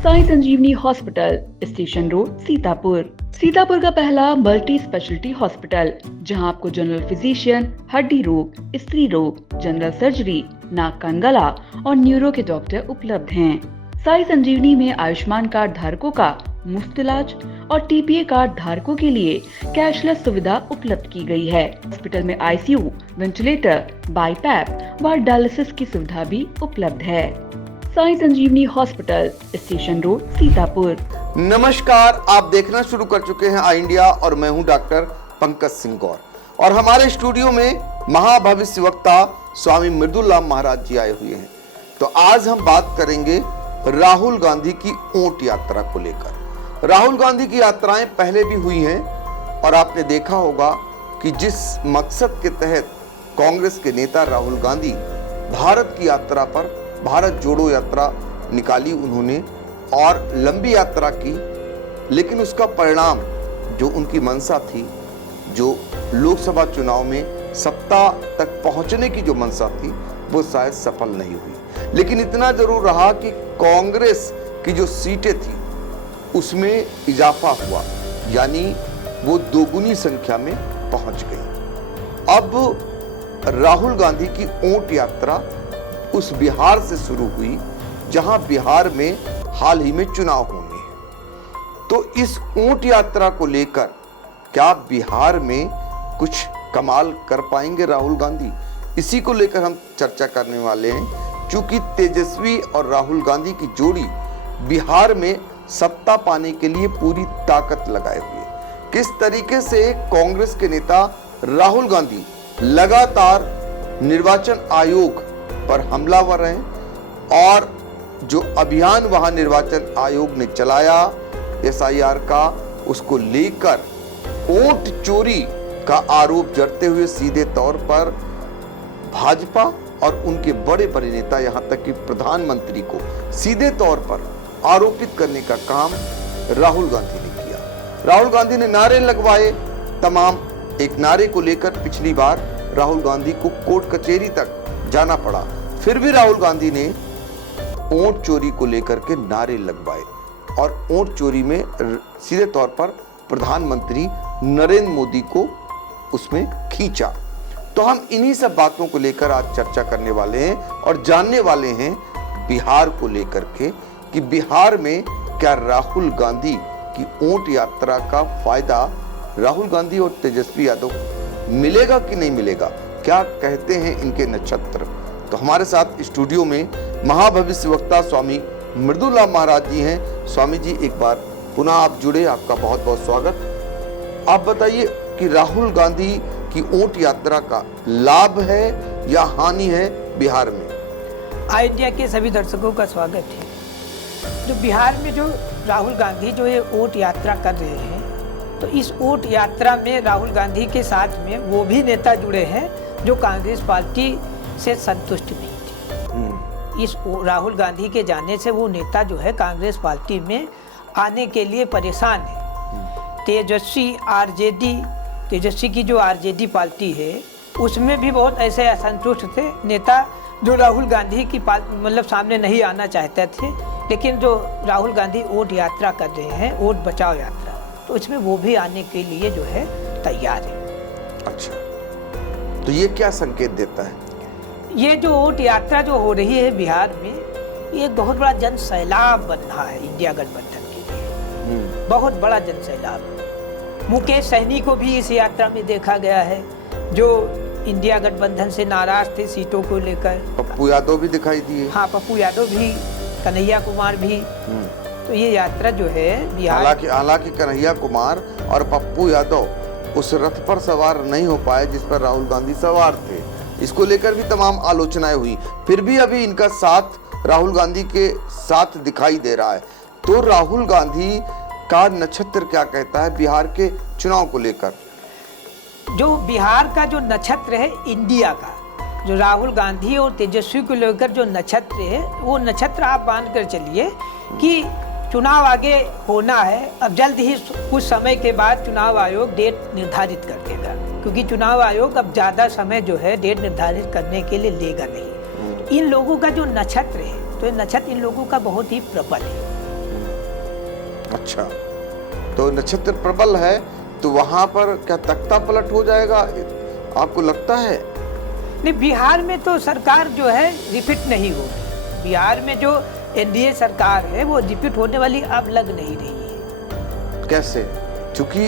Sai Sanjeevani hospital, station road, Sitapur. Sitapur का पहला multi speciality hospital, जहां आपको जनरल फिजिशियन, हड्डी रोग, स्त्री रोग, जनरल सर्जरी, नाक कान गला और न्यूरो के डॉक्टर उपलब्ध हैं। साई संजीवनी में आयुष्मान कार्ड धारकों का मुफ्त इलाज और टीपीए कार्ड धारकों के लिए कैशलेस सुविधा उपलब्ध की गई है। हॉस्पिटल में आईसीयू, वेंटिलेटर, बाईपैप व डायलिसिस की सुविधा भी उपलब्ध है। Sai Sanjeevani hospital, station road, Sitapur. नमस्कार, आप देखना शुरू कर चुके हैं आई इंडिया और मैं हूं डॉक्टर पंकज सिंह गौर और हमारे स्टूडियो में महाभविष्य वक्ता स्वामी मृदुला महाराज जी आए हुए हैं। तो आज हम बात करेंगे राहुल गांधी की ऊंट यात्रा को लेकर। राहुल गांधी की यात्राएं पहले भी हुई हैं और आपने देखा होगा कि जिस मकसद के तहत कांग्रेस के नेता राहुल गांधी भारत की यात्रा पर भारत जोड़ो यात्रा निकाली उन्होंने और लंबी यात्रा की, लेकिन उसका परिणाम जो उनकी मंशा थी, जो लोकसभा चुनाव में सत्ता तक पहुंचने की जो मंशा थी, वो शायद सफल नहीं हुई। लेकिन इतना जरूर रहा कि कांग्रेस की जो सीटें थी उसमें इजाफा हुआ, यानी वो दोगुनी संख्या में पहुंच गई। अब राहुल गांधी की ऊंट यात्रा उस बिहार से शुरू हुई जहां बिहार में हाल ही में चुनाव होंगे। तो इस ऊंट यात्रा को लेकर क्या बिहार में कुछ कमाल कर पाएंगे राहुल गांधी? इसी को लेकर हम चर्चा करने वाले हैं। चूंकि तेजस्वी और राहुल गांधी की जोड़ी बिहार में सत्ता पाने के लिए पूरी ताकत लगाए हुए, किस तरीके से कांग्रेस के नेता राहुल गांधी लगातार निर्वाचन आयोग पर हमलावर हैं और जो अभियान वहां निर्वाचन आयोग ने चलाया एसआईआर का, उसको लेकर वोट चोरी का आरोप जड़ते हुए सीधे तौर पर भाजपा और उनके बड़े बड़े नेता, यहां तक कि प्रधानमंत्री को सीधे तौर पर आरोपित करने का काम राहुल गांधी ने किया। राहुल गांधी ने नारे लगवाए तमाम। एक नारे को लेकर पिछली बार राहुल गांधी को कोर्ट कचहरी तक जाना पड़ा, फिर भी राहुल गांधी ने ऊंट चोरी को लेकर के नारे लगवाए और ऊंट चोरी में सीधे तौर पर प्रधानमंत्री नरेंद्र मोदी को उसमें खींचा। तो हम इन्हीं सब बातों को लेकर आज चर्चा करने वाले हैं और जानने वाले हैं बिहार को लेकर के कि बिहार में क्या राहुल गांधी की ऊंट यात्रा का फायदा राहुल गांधी और तेजस्वी यादव मिलेगा कि नहीं मिलेगा, क्या कहते हैं इनके नक्षत्र। तो हमारे साथ स्टूडियो में महाभविष्य वक्ता स्वामी मृदुला महाराज जी हैं। स्वामी जी, एक बार पुनः आप जुड़े, आपका बहुत बहुत स्वागत। आप बताइए कि राहुल गांधी की ऊंट यात्रा का लाभ है या हानि है बिहार में? आई इंडिया के सभी दर्शकों का स्वागत है। जो बिहार में जो राहुल गांधी जो ये ऊंट यात्रा कर रहे हैं, तो इस ऊंट यात्रा में राहुल गांधी के साथ में वो भी नेता जुड़े हैं जो कांग्रेस पार्टी से संतुष्ट नहीं थे। इस राहुल गांधी के जाने से वो नेता जो है कांग्रेस पार्टी में आने के लिए परेशान है। तेजस्वी की जो आरजेडी पार्टी है उसमें भी बहुत ऐसे असंतुष्ट थे नेता जो राहुल गांधी की मतलब सामने नहीं आना चाहते थे। लेकिन जो राहुल गांधी ऊंट यात्रा कर रहे हैं, ऊंट बचाओ यात्रा, तो इसमें वो भी आने के लिए जो है तैयार है। अच्छा, तो ये क्या संकेत देता है? ये जो ऊंट यात्रा जो हो रही है बिहार में, ये एक बहुत बड़ा जन सैलाब बन रहा है इंडिया गठबंधन के लिए। बहुत बड़ा जन सैलाब। मुकेश सहनी को भी इस यात्रा में देखा गया है जो इंडिया गठबंधन से नाराज थे सीटों को लेकर। पप्पू यादव भी दिखाई दिए। हाँ, पप्पू यादव भी, कन्हैया कुमार भी। तो ये यात्रा जो है बिहार, हालांकि कन्हैया कुमार और पप्पू यादव उस रथ पर सवार नहीं हो पाए जिस पर राहुल गांधी सवार थे। इसको लेकर भी तमाम आलोचनाएं हुई, फिर भी अभी इनका साथ राहुल गांधी के साथ दिखाई दे रहा है। तो राहुल गांधी का नक्षत्र क्या कहता है बिहार के चुनाव को लेकर? जो बिहार का जो नक्षत्र है इंडिया का, जो राहुल गांधी और तेजस्वी को लेकर जो नक्षत्र है, वो नक्षत्र आप मान कर चलिए कि चुनाव आगे होना है। अब जल्द ही कुछ समय के बाद चुनाव आयोग डेट निर्धारित कर देगा, क्योंकि चुनाव आयोग अब ज़्यादा समय जो है डेट निर्धारित करने के लिए लेगा नहीं। इन लोगों का जो नक्षत्र है, तो ये नक्षत्र इन लोगों का बहुत ही प्रबल है। अच्छा, तो नक्षत्र प्रबल है तो वहां पर क्या तख्ता पलट हो जाएगा, आपको लगता है? नहीं, बिहार में तो सरकार जो है रिपीट नहीं होगी। बिहार में जो एनडीए सरकार है वो रिपीट होने वाली अब लग नहीं रही है। कैसे? क्योंकि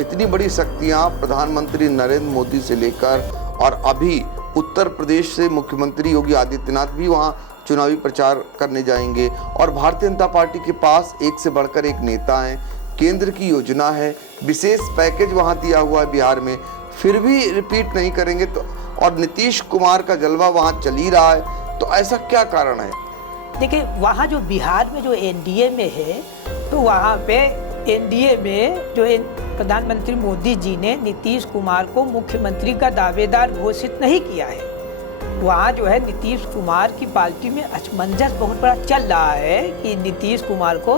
इतनी बड़ी शक्तियां प्रधानमंत्री नरेंद्र मोदी से लेकर और अभी उत्तर प्रदेश से मुख्यमंत्री योगी आदित्यनाथ भी वहां चुनावी प्रचार करने जाएंगे और भारतीय जनता पार्टी के पास एक से बढ़कर एक नेता है, केंद्र की योजना है, विशेष पैकेज वहां दिया हुआ है बिहार में, फिर भी रिपीट नहीं करेंगे तो, और नीतीश कुमार का जलवा वहां चल ही रहा है, तो ऐसा क्या कारण है? देखिए, वहाँ जो बिहार में जो एनडीए में है तो वहाँ पे एनडीए में जो प्रधानमंत्री मोदी जी ने नीतीश कुमार को मुख्यमंत्री का दावेदार घोषित नहीं किया है। वहाँ जो है नीतीश कुमार की पार्टी में असमंजस बहुत बड़ा चल रहा है कि नीतीश कुमार को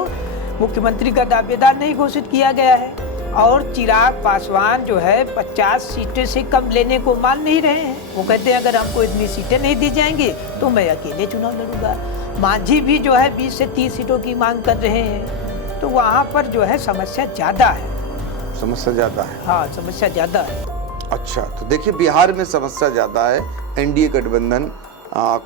मुख्यमंत्री का दावेदार नहीं घोषित किया गया है और चिराग पासवान जो है 50 सीटें से कम लेने को मान नहीं रहे हैं। वो कहते हैं अगर हमको इतनी सीटें नहीं दी जाएंगी तो मैं अकेले चुनाव लड़ूंगा। मांझी भी जो है 20 से 30 सीटों की मांग कर रहे हैं। तो वहाँ पर जो है समस्या ज़्यादा है। समस्या ज़्यादा है? हाँ, समस्या ज़्यादा है। अच्छा, तो देखिए बिहार में समस्या ज़्यादा है एनडीए गठबंधन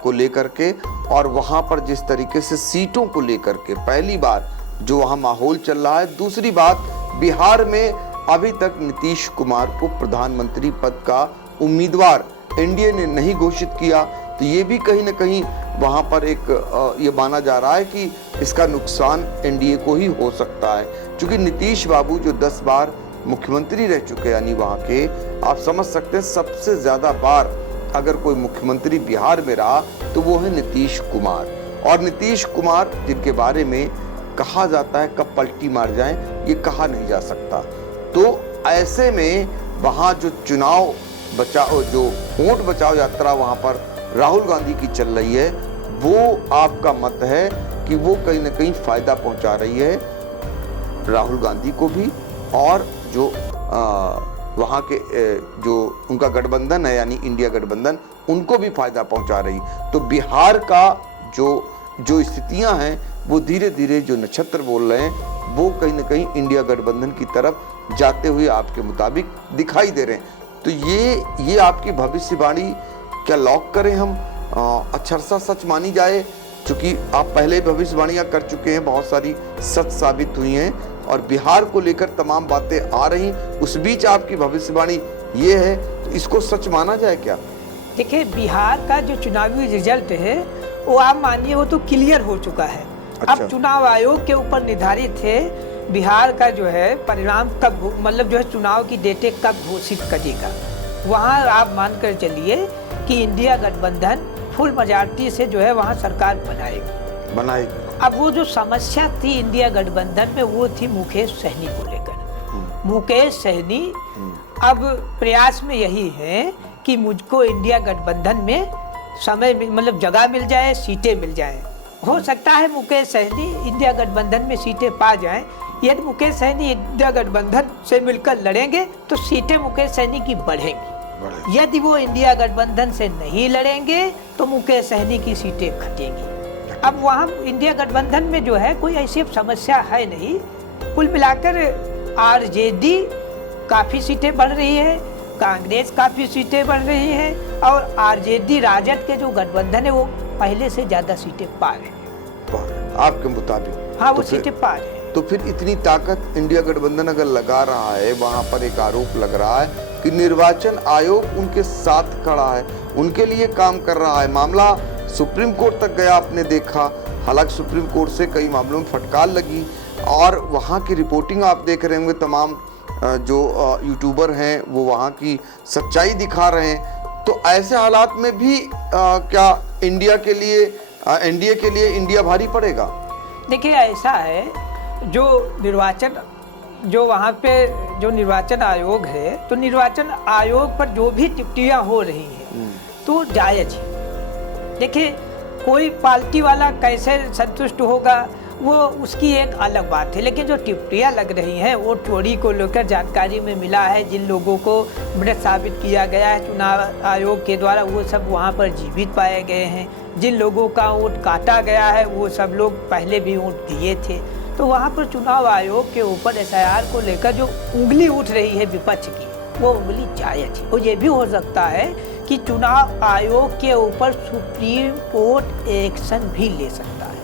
को लेकर के, और वहाँ पर जिस तरीके से सीटों को लेकर के पहली बार जो वहाँ माहौल चल रहा है। दूसरी बात, बिहार में अभी तक नीतीश कुमार को प्रधानमंत्री पद का उम्मीदवार एनडीए ने नहीं घोषित किया, तो ये भी कहीं ना कहीं वहाँ पर एक ये माना जा रहा है कि इसका नुकसान एनडीए को ही हो सकता है, क्योंकि नीतीश बाबू जो 10 बार मुख्यमंत्री रह चुके, यानी वहाँ के, आप समझ सकते हैं सबसे ज़्यादा बार अगर कोई मुख्यमंत्री बिहार में रहा तो वो है नीतीश कुमार। और नीतीश कुमार जिनके बारे में कहा जाता है कब पलटी मार जाए ये कहा नहीं जा सकता, तो ऐसे में वहाँ जो चुनाव बचाओ, जो वोट बचाओ यात्रा वहाँ पर राहुल गांधी की चल रही है, वो आपका मत है कि वो कहीं ना कहीं फायदा पहुंचा रही है राहुल गांधी को भी, और जो वहाँ के जो उनका गठबंधन है यानी इंडिया गठबंधन, उनको भी फायदा पहुंचा रही। तो बिहार का जो स्थितियां हैं वो धीरे धीरे जो नक्षत्र बोल रहे हैं वो कहीं ना कहीं इंडिया गठबंधन की तरफ जाते हुए आपके मुताबिक दिखाई दे रहे हैं। तो ये आपकी भविष्यवाणी क्या लॉक करें हम, अक्षरशः सच मानी जाए? क्योंकि आप पहले भविष्यवाणियां कर चुके हैं, बहुत सारी सच साबित हुई हैं और बिहार को लेकर तमाम बातें आ रही, उस बीच आपकी भविष्यवाणी ये है, तो इसको सच माना जाए क्या? देखिए, बिहार का जो चुनावी रिजल्ट है वो आप मानिए वो तो क्लियर हो चुका है। अच्छा। अब चुनाव आयोग के ऊपर निर्धारित है बिहार का जो है परिणाम कब, मतलब जो है चुनाव की डेटें कब घोषित करेगा। वहाँ आप मानकर चलिए कि इंडिया गठबंधन फुल मेजॉरिटी से जो है वहाँ सरकार बनाएगी। अब वो जो समस्या थी इंडिया गठबंधन में वो थी मुकेश सहनी को लेकर। मुकेश सहनी अब प्रयास में यही है कि मुझको इंडिया गठबंधन में समय मतलब जगह मिल जाए, सीटें मिल जाए। हो सकता है मुकेश सहनी इंडिया गठबंधन में सीटें पा जाएं। यदि मुकेश सहनी इंडिया गठबंधन से मिलकर लड़ेंगे तो सीटें मुकेश सहनी की बढ़ेंगी। यदि वो इंडिया गठबंधन से नहीं लड़ेंगे तो मुकेश सहनी की सीटें घटेंगी। अब वहाँ इंडिया गठबंधन में जो है कोई ऐसी समस्या है नहीं। कुल मिलाकर आरजेडी काफ़ी सीटें बढ़ रही है, कांग्रेस काफ़ी सीटें बढ़ रही है और आरजेडी राजद के जो गठबंधन है वो पहले से ज़्यादा सीटें पा रहे हैं आपके मुताबिक। हाँ, वो सीटें पा रहे हैं। तो फिर इतनी ताकत इंडिया गठबंधन अगर लगा रहा है, वहाँ पर एक आरोप लग रहा है कि निर्वाचन आयोग उनके साथ खड़ा है, उनके लिए काम कर रहा है। मामला सुप्रीम कोर्ट तक गया, आपने देखा। हालांकि सुप्रीम कोर्ट से कई मामलों में फटकार लगी और वहाँ की रिपोर्टिंग आप देख रहे होंगे, तमाम जो यूट्यूबर हैं वो वहाँ की सच्चाई दिखा रहे हैं। तो ऐसे हालात में भी क्या इंडिया के लिए, एनडीए के लिए इंडिया भारी पड़ेगा? देखिए, ऐसा है जो निर्वाचन, जो वहाँ पे जो निर्वाचन आयोग है, तो निर्वाचन आयोग पर जो भी टिप्पणियाँ हो रही हैं तो जायज है। देखिए, कोई पार्टी वाला कैसे संतुष्ट होगा वो उसकी एक अलग बात है, लेकिन जो टिप्पणियाँ लग रही हैं वो चोरी को लेकर जानकारी में मिला है, जिन लोगों को मृत साबित किया गया है चुनाव आयोग के द्वारा वो सब वहाँ पर जीवित पाए गए हैं। जिन लोगों का वोट काटा गया है वो सब लोग पहले भी वोट दिए थे। तो वहाँ पर चुनाव आयोग के ऊपर SIR को लेकर जो उंगली उठ रही है विपक्ष की, वो उंगली जायज है। और ये भी हो सकता है कि चुनाव आयोग के ऊपर सुप्रीम कोर्ट एक्शन भी ले सकता है।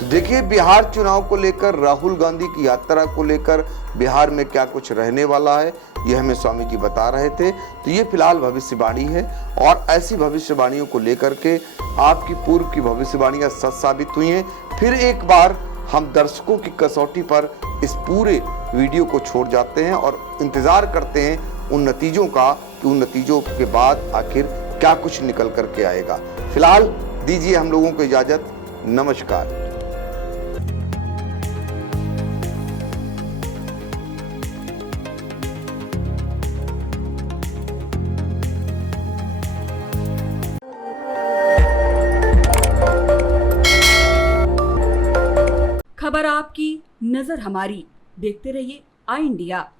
तो देखिए, बिहार चुनाव को लेकर, राहुल गांधी की यात्रा को लेकर बिहार में क्या कुछ रहने वाला है, ये हमें स्वामी जी बता रहे थे। तो ये फिलहाल भविष्यवाणी है, और ऐसी भविष्यवाणियों को लेकर के आपकी पूर्व की भविष्यवाणियां सच साबित हुई हैं। फिर एक बार हम दर्शकों की कसौटी पर इस पूरे वीडियो को छोड़ जाते हैं और इंतजार करते हैं उन नतीजों का, कि उन नतीजों के बाद आखिर क्या कुछ निकल करके आएगा। फिलहाल दीजिए हम लोगों को इजाजत। नमस्कार। खबर आपकी, नजर हमारी। देखते रहिए आई इंडिया।